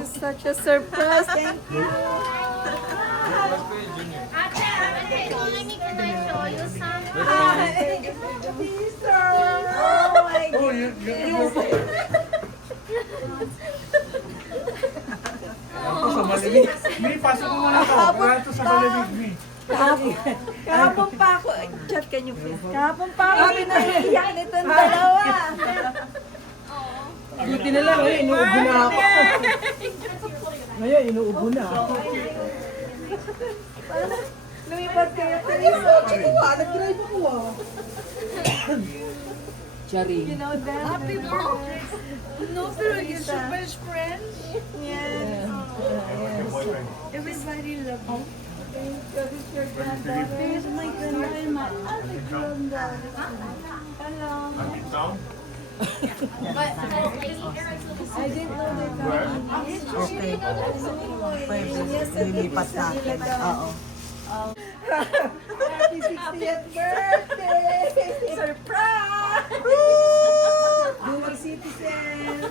This is such a surprise. Thank you. Ate, Tony, can I show you something? Oh my Oh, goodness. Ito sa malamig. Mi, pasok mo muna to. Para ito sa malamig, Mi. Kahapon pa ako, chat can you please? Kahapon pa ako pinaiiyak nitong dalawa. Buti na lang, ngayon inuubo na ako. Ngayon inuubo na ako. Lumipat kayo, please. Nag-drive ako ah. Charing. You know that? Happy birthday. No, pero you're your best friend. Yes. Everybody love you. This is your granddaughter. This is my granddaughter. My other granddaughter. Hello. I didn't know they're coming. Okay. Pwede. Lilipat natin. Oo. Happy 60th birthday! Surprise! Dual citizen!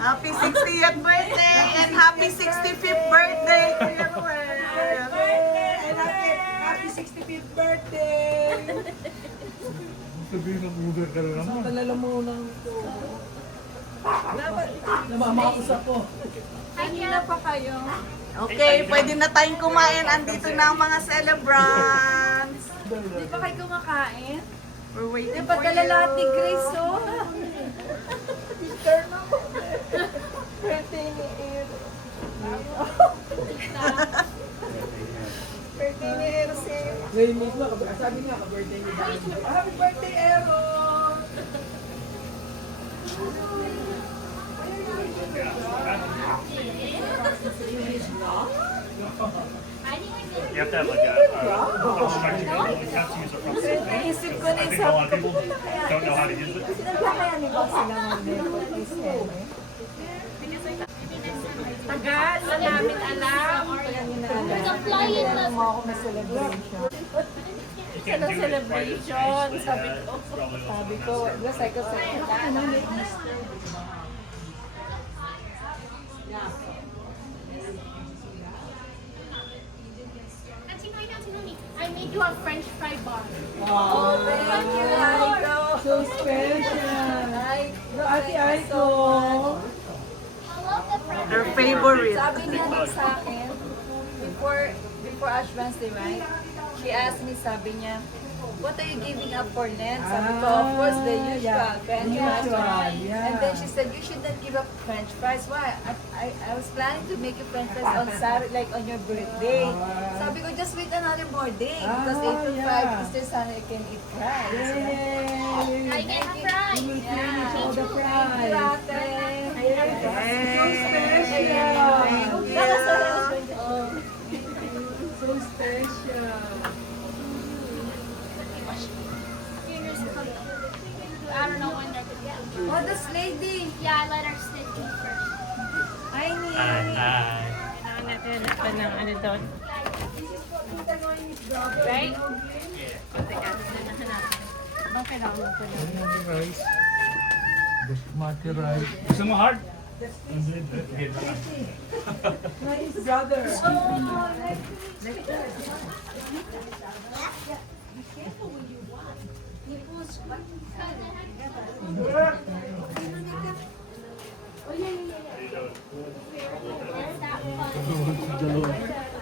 Happy 60th birthday and happy 65th birthday to you. And happy 65th birthday! Sabihin ng Uber ka na naman. Talala mo nang namamausap ko. Kanina pa kayo. Okay, pwede na tayong kumain. Andito na ang mga celebrants. Di ba kayo kumakain? We're waiting Di for ba dala ni you. Grace, oh? Teacher na ko. Birthday ni Ero. Birthday ni Ero si... Ngayon mismo, sabi nga ka-birthday ni Daddy. Happy birthday, Ero! You have to have like a structure. You have to use a front seat. Naisip ko na I think a isa. lot of people don't know how to use it. Sinabla kaya ni Boss sila ng nepotism? Tagal, wala namin alam. There's a fly in the... Mo ako may celebration. You can't do it celebration, right. sabi Yeah, ko. it's probably not. Sabi ko, just like a I made you a French fry bar. Oh, thank you, Aiko. So special. Ate Aiko. I love the French Their favorite. Sabi niya lang sa akin, before Ash Wednesday, right? She asked me, sabi niya, what are you giving up for Lent? Sabi ko, of course, the usual, French fries. yeah. And then she said, you should not give up French fries. Why? I was planning to make you French fries on Saturday, like on your birthday. Sabi ko, just wait another more day. Because April 5, Easter Sunday, I can eat fries. Yay! I get a fry. You will finish all the Thank you, fries. Ate. So special. So special. I don't know when they're gonna get. Oh, this lady. Yeah, I let her sit me first. Hi, Ni. Kailangan natin pa ng ano doon. Right? Teka, sanahan natin. Bang kailangan mo pa doon? Rice. Basmati rice. Gusto mo hard? Okay. Nice brother.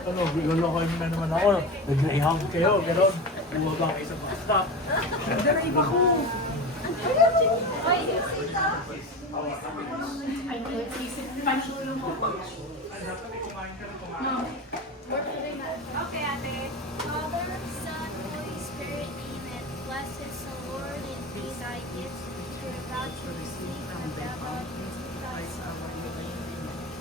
Ano, lolokohin mo na naman ako. Nag-greyhound kayo, gano'n. Bumaba kayo sa bus stop. Dala iba ko. Okay, ate. Father, Son, Holy Spirit, amen. Blessed is the Lord and be thy gifts. To about to receive from the devil.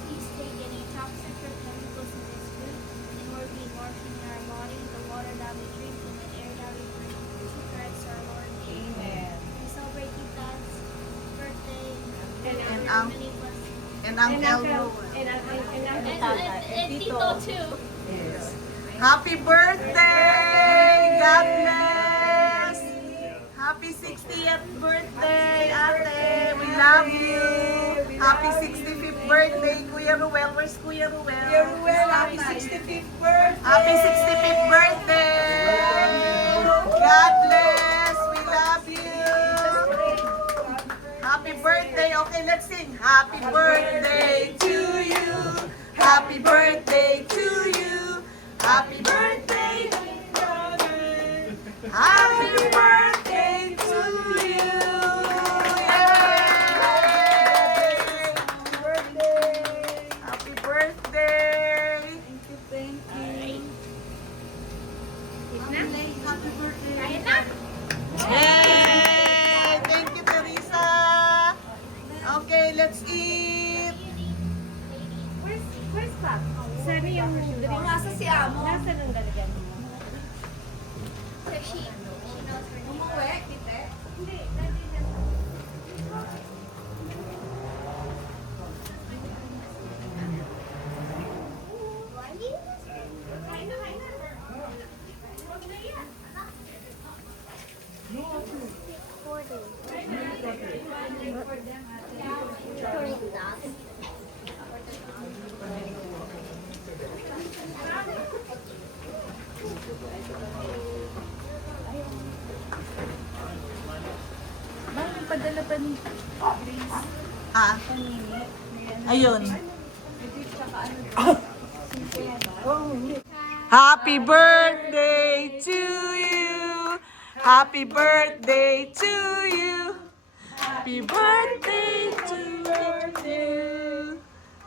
Please take any toxic or chemicals in this food, and we're being washed in our body, the water that we drink, and the air that we breathe. To Christ our Lord. Amen. We celebrate you God's birthday And many blessings. And Uncle Noel. And Tito too. Happy birthday! God bless! Happy 60th birthday, Ate! We love you! Happy 65th birthday, Kuya Ruel. Where's Kuya Ruel? Kuya Ruel, happy 65th birthday! Happy 65th birthday! God bless! We love you! Happy birthday! Okay, let's sing. Happy birthday to you! Happy birthday to you! Happy birthday! Happy birthday to you! Yay! Happy birthday! Thank you. Kaya na? Yay! Thank you, Teresa! Okay, let's eat! Where's Pop? Sabi yung Kung nasa si Amo, nasa nang dalagan. So she knows her name. umuwi, kite. Hindi, dati na. Bakit padala pa ni Grace? Ah, Panini? ayun. Tsaka ano? Happy birthday to you. Happy birthday to you. Happy birthday to you.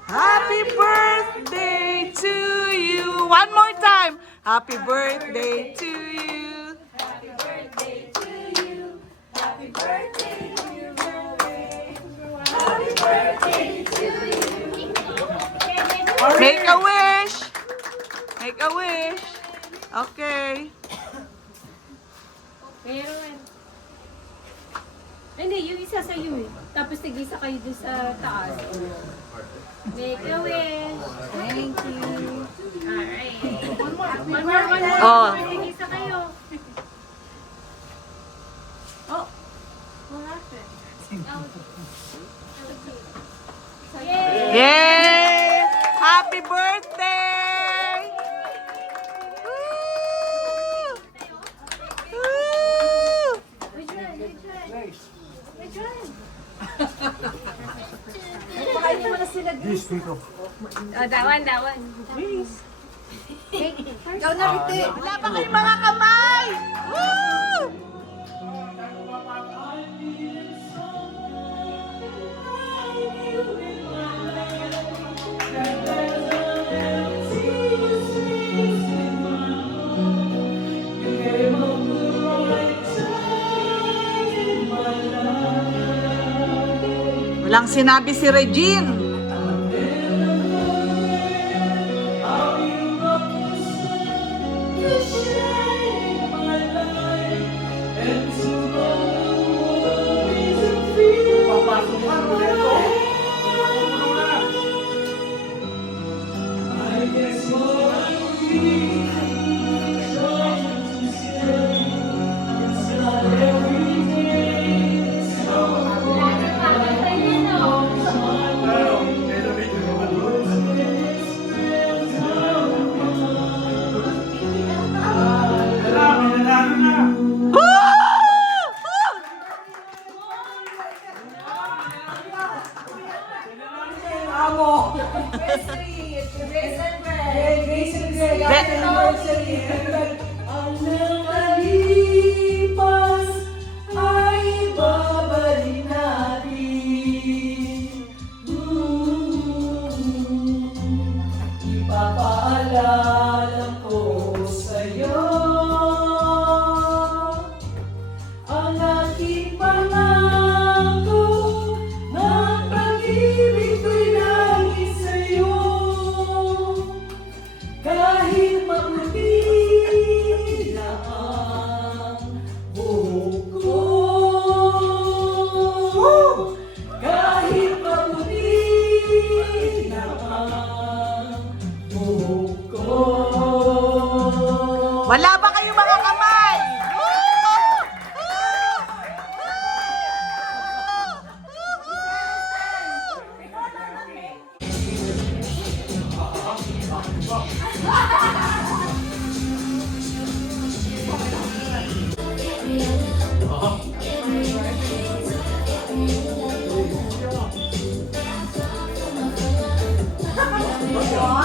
Happy birthday to you. One more time. Happy birthday to you. Happy birthday to you. Happy birthday to you. Happy birthday to you. Make a wish. Make a wish. Okay. Meron. Hindi, yung isa sa iyo eh. Tapos tig-isa kayo dun sa taas. Make a wish. Thank you. Alright. One more. Oh. Tig-isa kayo. Oh. What happened? Yay! Yay! Happy birthday! Woo! Woo! Which one? Which one? Pakainin mo na sila, Grace. Oh, that one. Take first. Ikaw na, Rite. Wala pa kayong mga kamay! Woo! Walang sinabi si Regine. Papasok ka, Roberto. Puno na. Pero, elevate yung mga doon. Wala, may nanalo na. Ang nakalipas ay babalik natin. Ipapaalala ko sa'yo ang aking pangako na pag-ibig ko'y lagi sa'yo. Kahit maputi na ang buhok ko, kahit maputi na ang buhok ko. Wala ba kayong mga kamay? Wow!